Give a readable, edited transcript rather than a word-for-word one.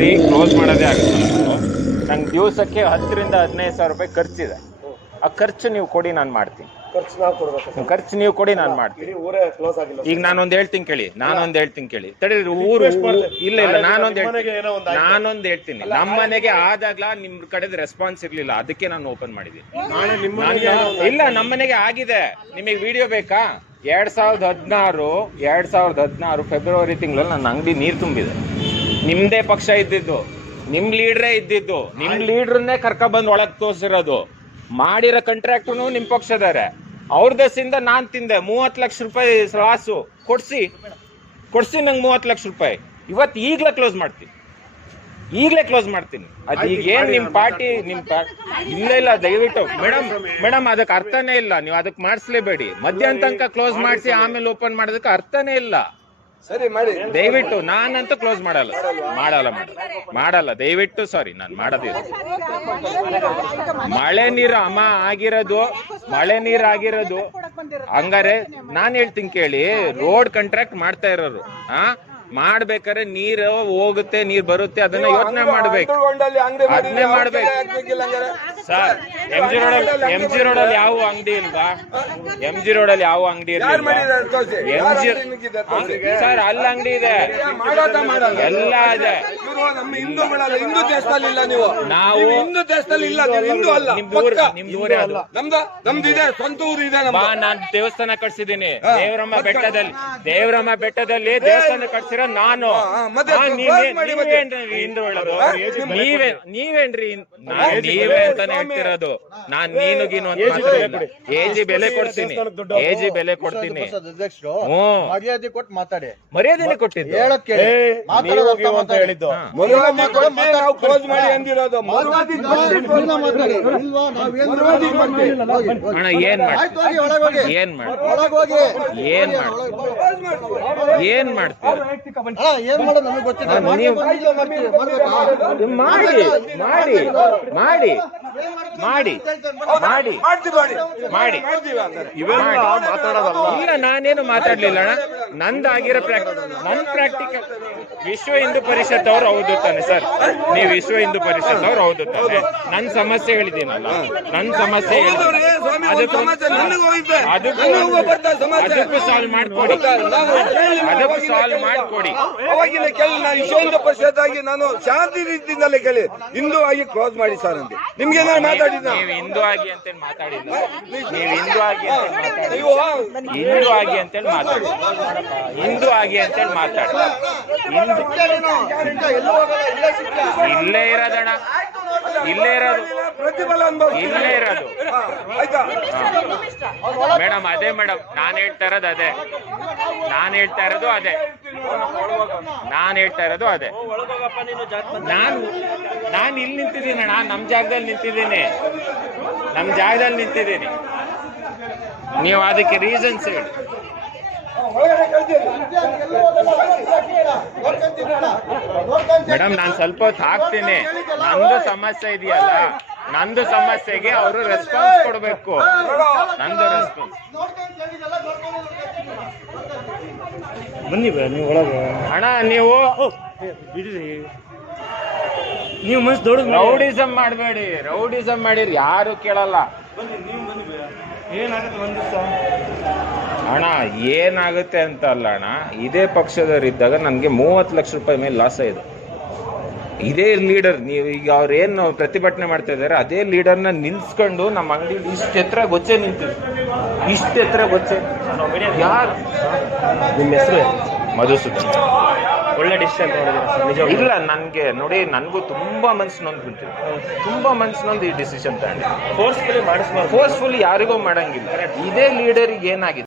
ಸರಿ ಕ್ಲೋಸ್ ಮಾಡೋದೇ ಆಗುತ್ತೆ. ನಂಗೆ ದಿವಸಕ್ಕೆ 10 ರಿಂದ 15 ಸಾವಿರ ರೂಪಾಯಿ ಖರ್ಚಿದೆ. ಆ ಖರ್ಚು ನೀವು ಕೊಡಿ, ನಾನು ಮಾಡ್ತೀನಿ. ಖರ್ಚು ನೀವು ಕೊಡಿ, ನಾನು ಮಾಡ್ತೀನಿ. ಈಗ ನಾನೊಂದು ಹೇಳ್ತೀನಿ ಕೇಳಿ ತಡೀರಿ. ಊರು ಇಲ್ಲ ನಾನೊಂದು ಹೇಳ್ತೀನಿ. ನಮ್ಮ ಮನೆಗೆ ಆದಾಗ್ಲ ನಿಮ್ ಕಡೆದ ರೆಸ್ಪಾನ್ಸ್ ಇರ್ಲಿಲ್ಲ, ಅದಕ್ಕೆ ನಾನು ಓಪನ್ ಮಾಡಿದ್ದೀನಿ. ಇಲ್ಲ, ನಮ್ಮ ಮನೆಗೆ ಆಗಿದೆ. ನಿಮಗೆ ವಿಡಿಯೋ ಬೇಕಾ? 2016 ಫೆಬ್ರವರಿ ತಿಂಗಳಲ್ಲಿ ನನ್ನ ಅಂಗಡಿ ನೀರು ತುಂಬಿದೆ. ನಿಮ್ದೇ ಪಕ್ಷ ಇದ್ದಿದ್ದು, ನಿಮ್ ಲೀಡ್ರೇ ಇದ್ದಿದ್ದು, ನಿಮ್ ಲೀಡ್ರನ್ನೇ ಕರ್ಕೊಂಡ್ಬಂದು ಒಳಗ್ ತೋರಿಸಿರೋದು. ಮಾಡಿರೋ ಕಾಂಟ್ರಾಕ್ಟು ನಿಮ್ ಪಕ್ಷದಾರೆ. ಅವ್ರ ದಸಿಂದ ನಾನ್ ತಿಂದೆ 30 ಲಕ್ಷ ರೂಪಾಯಿ ಲಾಸು. ಕೊಡ್ಸಿ ನಂಗೆ 30 ಲಕ್ಷ ರೂಪಾಯಿ. ಇವತ್ತು ಈಗಲೇ ಕ್ಲೋಸ್ ಮಾಡ್ತೀನಿ. ಅದು ಈಗ ಏನ್ ನಿಮ್ ಪಾರ್ಟಿ ಇಲ್ಲ ದಯವಿಟ್ಟು ಮೇಡಮ್ ಅದಕ್ಕೆ ಅರ್ಥನೇ ಇಲ್ಲ. ನೀವು ಅದಕ್ಕೆ ಮಾಡಿಸ್ಲೇಬೇಡಿ. ಮಧ್ಯಾಹ್ನ ತನಕ ಕ್ಲೋಸ್ ಮಾಡಿಸಿ ಆಮೇಲೆ ಓಪನ್ ಮಾಡೋದಕ್ಕೆ ಅರ್ಥನೇ ಇಲ್ಲ. ಸರಿ ಮಾಡಿ ದಯವಿಟ್ಟು. ನಾನಂತೂ ಕ್ಲೋಸ್ ಮಾಡಲ್ಲ ದಯವಿಟ್ಟು. ಸಾರಿ, ನಾನು ಮಾಡೋದಿಲ್ಲ. ಮಳೆ ನೀರು ಆಗಿರೋದು ಹಂಗಾರೆ ನಾನು ಹೇಳ್ತೀನಿ ಕೇಳಿ. ರೋಡ್ ಕಾಂಟ್ರಾಕ್ಟ್ ಮಾಡ್ತಾ ಇರೋರು ಮಾಡ್ಬೇಕಾದ್ರೆ ನೀರು ಹೋಗುತ್ತೆ, ನೀರ್ ಬರುತ್ತೆ, ಅದನ್ನ ಯೋಚನೆ ಮಾಡ್ಬೇಕು. ಅದನ್ನೇ ಮಾಡ್ಬೇಕು ಸರ್. ಎಂ ಜಿ ರೋಡಲ್ಲಿ ಯಾವ ಅಂಗಡಿ ಇಲ್ವಾ? ಇರ್ಲಿಲ್ವಾ ಸರ್? ಅಲ್ಲಿ ಅಂಗಡಿ ಇದೆ, ಎಲ್ಲ ಇದೆ. ಹಿಂದೂ ದೇಶದಲ್ಲಿ ಇಲ್ಲ. ನಾವು ಹಿಂದೂ ದೇಶದಲ್ಲಿ ಇಲ್ಲ. ನಿಮ್ದೂರೇ ಅದು. ನಮ್ದಿದೆ, ಸ್ವಂತ ಊರು ಇದೆ. ನಾನು ದೇವಸ್ಥಾನ ಕಟ್ಸಿದ್ದೀನಿ ದೇವರಮ್ಮ ಬೆಟ್ಟದಲ್ಲಿ ದೇವಸ್ಥಾನ ಕಟ್ಸಿರೋ ನಾನು. ಹಿಂದೂ ಹೇಳೋದು ನೀವೇನ್ರಿ ಅಂತಾನೆ ಹೇಳ್ತಿರೋದು. ನಾನ್ ನೀನು ಅಂತ ಮಾತಾಡಿಲ್ಲ. ಎಜಿ ಬೆಲೆ ಕೊಡ್ತೀನಿ. ಮರ್ಯಾದೆನೆ ಕೊಟ್ಟಿದ್ದು. ಅಣ್ಣ ಏನ್ ಮಾಡಿ ಇಲ್ಲ, ನಾನೇನು ಮಾತಾಡ್ಲಿಲ್ಲ ಅಣ್ಣ. ನಂದಾಗಿರೋ ನನ್ ಪ್ರಾಕ್ಟಿಕಲ್. ವಿಶ್ವ ಹಿಂದೂ ಪರಿಷತ್ ಅವ್ರು ಹೌದು ತಾನೆ ಸರ್? ನೀವು ವಿಶ್ವ ಹಿಂದೂ ಪರಿಷತ್ ಅವ್ರು ಹೌದು ತಾನೆ? ನನ್ ಸಮಸ್ಯೆ ಹೇಳಿದ್ದೀನಲ್ಲ, ಅದಕ್ಕೂ ಸಾಲ್ವ್ ಮಾಡ್ಕೊಡಿ. ಅವಾಗಿನ ವಿಶ್ವ ಹಿಂದೂ ಪರಿಷತ್ ಆಗಿ ನಾನು ಶಾಂತಿ ರೀತಿಯಿಂದಲೇ ಕೇಳಿ ಹಿಂದೂ ಆಗಿ ಕ್ಲೋಸ್ ಮಾಡಿ ಸರ್ ಅಂತ ನಿಮ್ಗೆ ಮಾತಾಡಿದ್ದ. ನೀವು ಹಿಂದೂ ಆಗಿ ಅಂತೇಳಿ ಮಾತಾಡಿಲ್ಲ. ಹಿಂದೂ ಆಗಿ ಅಂತೇಳಿ ಮಾತಾಡಿ. ಇಲ್ಲೇ ಇರೋದಣ್ಣ, ಇಲ್ಲೇ ಇರೋದು ಮೇಡಮ್. ಅದೇ ಮೇಡಮ್, ನಾನು ಹೇಳ್ತಾ ಇರೋದು ಅದೇ. ನಾನು ಇಲ್ಲಿ ನಿಂತಿದ್ದೀನಿ ಅಣ್ಣ, ನಮ್ಮ ಜಾಗದಲ್ಲಿ ನಿಂತಿದ್ದೀನಿ. ನೀವು ಅದಕ್ಕೆ ರೀಸನ್ಸ್ ಹೇಳಿ. ಮೇಡಮ್, ನಾನು ಸ್ವಲ್ಪ ಹೊತ್ತು ಹಾಕ್ತೀನಿ. ನಂದು ಸಮಸ್ಯೆ ಇದೆಯಲ್ಲ, ನಂದು ಸಮಸ್ಯೆಗೆ ಅವರು ರೆಸ್ಪಾನ್ಸ್ ಕೊಡಬೇಕು. ನಂದು ರೆಸ್ಪಾನ್ಸ್ ನೀವು ಒಳಗೆ ಅಣ್ಣ. ನೀವು ಮನ್ಸು ದೊಡ್ಡ ರೌಡಿಸಮ್ ಮಾಡಬೇಡಿ. ರೌಡಿಸಮ್ ಮಾಡಿರಿ ಯಾರು ಕೇಳಲ್ಲ. ಅಣ್ಣ ಏನಾಗುತ್ತೆ ಅಂತ ಅಲ್ಲ ಅಣ್ಣ. ಇದೇ ಪಕ್ಷದವರಿದ್ದಾಗ ನನಗೆ 30 ಲಕ್ಷ ರೂಪಾಯಿ ಮೇಲೆ ಲಾಸ್ ಆಯಿತು. ಇದೇ ಲೀಡರ್, ನೀವು ಈಗ ಅವ್ರೇನು ಪ್ರತಿಭಟನೆ ಮಾಡ್ತಾ ಇದ್ದಾರೆ ಅದೇ ಲೀಡರ್ನ ನಿಲ್ಸ್ಕೊಂಡು ನಮ್ಮ ಅಂಗಡಿ ಇಷ್ಟು ಎತ್ತರ ಗೊಚ್ಚೆ ನಿಂತಿದ್ರು. ಯಾರು? ನಿಮ್ಮ ಹೆಸರು? ಮಧುಸೂದನ್. ಒಳ್ಳೆ ಡಿಸಿಷನ್ ನೋಡಿದ್ರೆ ಇಲ್ಲ, ನನಗೆ ನೋಡಿ, ನನಗೂ ತುಂಬಾ ಮನ್ಸು ನೊಂದು ಈ ಡಿಸಿಷನ್ ತಗೊಂಡೆ. ಫೋರ್ಸ್ಫುಲಿ ಯಾರಿಗೂ ಮಾಡಂಗಿಲ್ಲ. ಇದೇ ಲೀಡರಿಗೆ ಏನಾಗಿದೆ